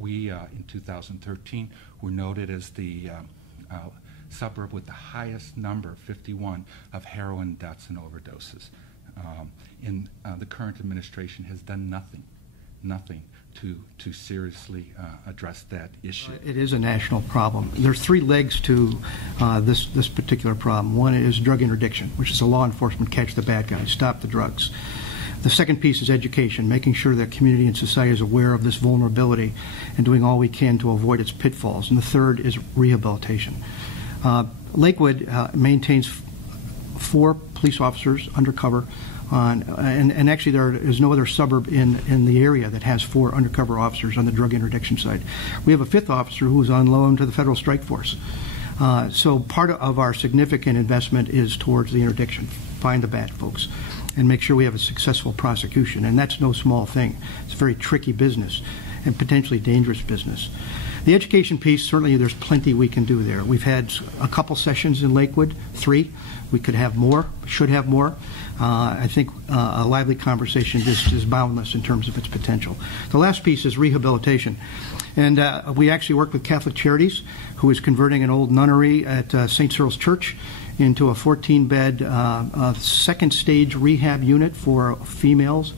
We, in 2013, were noted as the suburb with the highest number, 51, of heroin deaths and overdoses. The current administration has done nothing to seriously address that issue. It is a national problem. There's three legs to this particular problem. One is drug interdiction, which is a law enforcement catch the bad guys, stop the drugs. The second piece is education, making sure that community and society is aware of this vulnerability and doing all we can to avoid its pitfalls. And the third is rehabilitation. Lakewood maintains 4 police officers undercover, and actually there is no other suburb in the area that has 4 undercover officers on the drug interdiction side. We have a 5th officer who is on loan to the Federal Strike Force. So part of our significant investment is towards the interdiction, find the bad folks, and make sure we have a successful prosecution. And that's no small thing. It's a very tricky business and potentially dangerous business. The education piece, certainly there's plenty we can do there. We've had a couple sessions in Lakewood, 3. We could have more, should have more. I think a lively conversation just is boundless in terms of its potential. The last piece is rehabilitation. And we actually worked with Catholic Charities, who is converting an old nunnery at St. Cyril's Church into a 14-bed second stage rehab unit for females,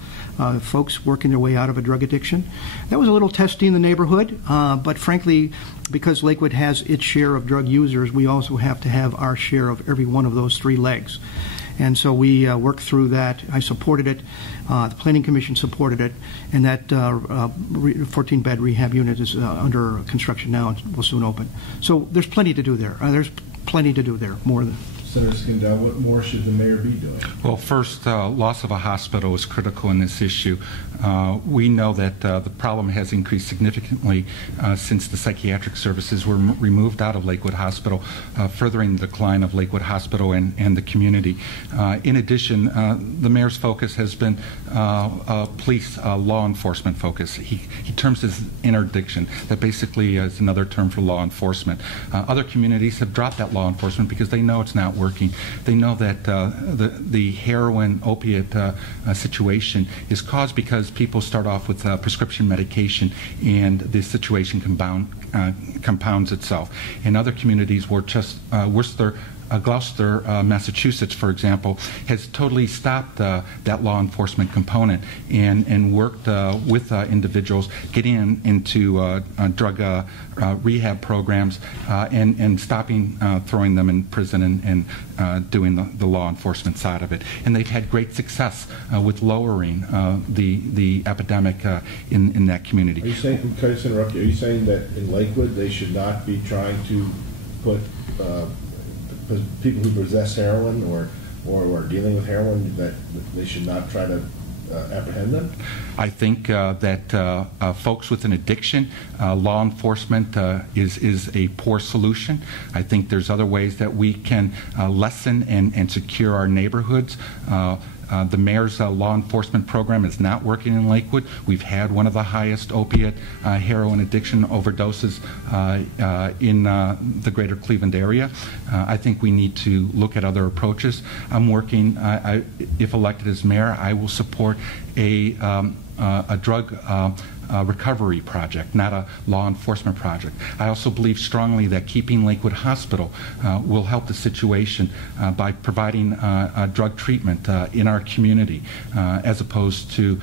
folks working their way out of a drug addiction. That was a little testy in the neighborhood, but frankly, because Lakewood has its share of drug users, we also have to have our share of every one of those 3 legs. And so we worked through that. I supported it. The Planning Commission supported it. And that 14-bed rehab unit is under construction now and will soon open. So there's plenty to do there. There's plenty to do there, more than. Senator Skindell, what more should the mayor be doing? Well, first, loss of a hospital is critical in this issue. We know that the problem has increased significantly since the psychiatric services were removed out of Lakewood Hospital, furthering the decline of Lakewood Hospital and the community. In addition, the mayor's focus has been police law enforcement focus. He terms this interdiction. That basically is another term for law enforcement. Other communities have dropped that law enforcement because they know it's not working. They know that the heroin opiate situation is caused because people start off with prescription medication and the situation compounds itself. In other communities, Worcester, Gloucester, Massachusetts, for example, has totally stopped that law enforcement component and worked with individuals getting into drug rehab programs and stopping throwing them in prison and doing the law enforcement side of it. And they've had great success with lowering the epidemic in that community. Are you saying, can I just interrupt you, are you saying that in Lakewood they should not be trying to put people who possess heroin or are dealing with heroin, that they should not try to apprehend them? I think that folks with an addiction, law enforcement is a poor solution. I think there's other ways that we can lessen and secure our neighborhoods. The mayor's law enforcement program is not working in Lakewood. We've had one of the highest opiate heroin addiction overdoses in the greater Cleveland area. I think we need to look at other approaches. I'm working, if elected as mayor, I will support a drug recovery project, not a law enforcement project. I also believe strongly that keeping Lakewood Hospital will help the situation by providing drug treatment in our community as opposed to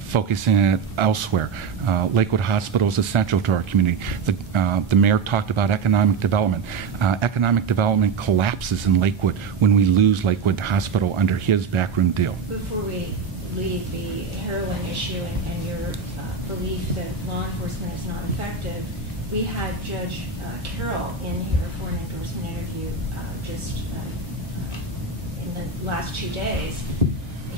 focusing it elsewhere. Lakewood Hospital is essential to our community. The mayor talked about economic development. Economic development collapses in Lakewood when we lose Lakewood Hospital under his backroom deal. Before we leave the heroin issue and your belief that law enforcement is not effective, we had Judge Carroll in here for an endorsement interview just in the last 2 days.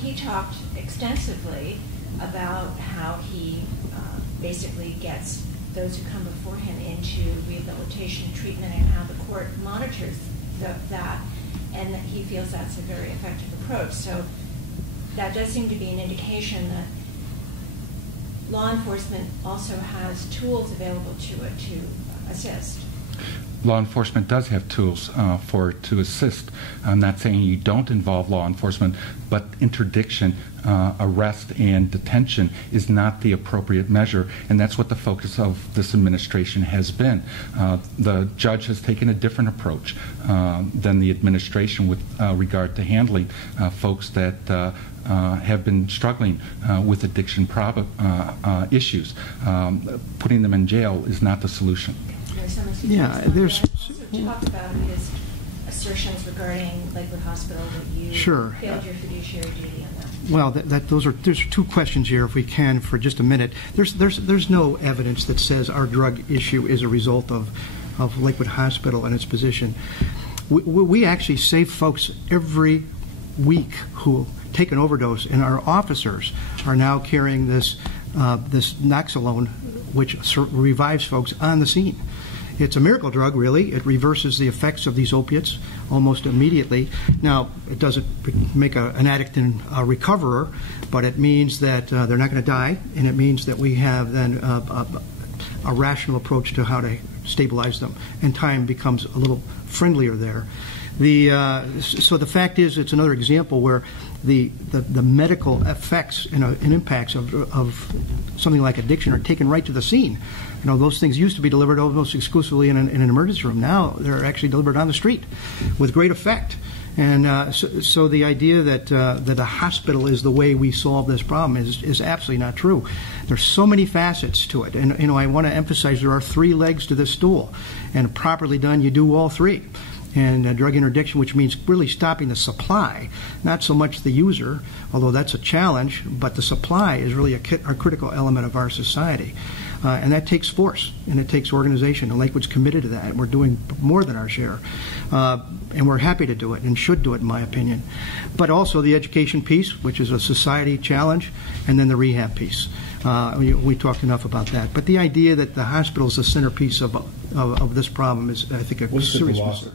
He talked extensively about how he basically gets those who come before him into rehabilitation and treatment and how the court monitors that, and that he feels that's a very effective approach. So that does seem to be an indication that law enforcement also has tools available to it to assist. law enforcement does have tools to assist. I'm not saying you don't involve law enforcement, but interdiction, arrest, and detention is not the appropriate measure, and that's what the focus of this administration has been. The judge has taken a different approach than the administration with regard to handling folks that have been struggling with addiction issues. Putting them in jail is not the solution. Yeah, there's... Also talk about his assertions regarding Lakewood Hospital that you Sure. failed your fiduciary duty on that. Well, there's two questions here, if we can, for just a minute. There's no evidence that says our drug issue is a result of Lakewood Hospital and its position. We actually save folks every week who take an overdose, and our officers are now carrying this Noxalone, which revives folks on the scene. It's a miracle drug, really. It reverses the effects of these opiates almost immediately. Now, it doesn't make an addict and a recoverer, but it means that they're not going to die, and it means that we have then a rational approach to how to stabilize them, and time becomes a little friendlier there. So the fact is, it's another example where the medical effects and impacts of something like addiction are taken right to the scene. You know, those things used to be delivered almost exclusively in an emergency room. Now they're actually delivered on the street with great effect. And so the idea that a hospital is the way we solve this problem is absolutely not true. There's so many facets to it. And, you know, I want to emphasize there are three legs to this stool. And properly done, you do all three. And drug interdiction, which means really stopping the supply, not so much the user, although that's a challenge, but the supply is really a critical element of our society. And that takes force, and it takes organization, and Lakewood's committed to that, and we're doing more than our share. And we're happy to do it, and should do it, in my opinion. But also the education piece, which is a society challenge, and then the rehab piece. We talked enough about that. But the idea that the hospital is the centerpiece of this problem is, I think, a serious mistake.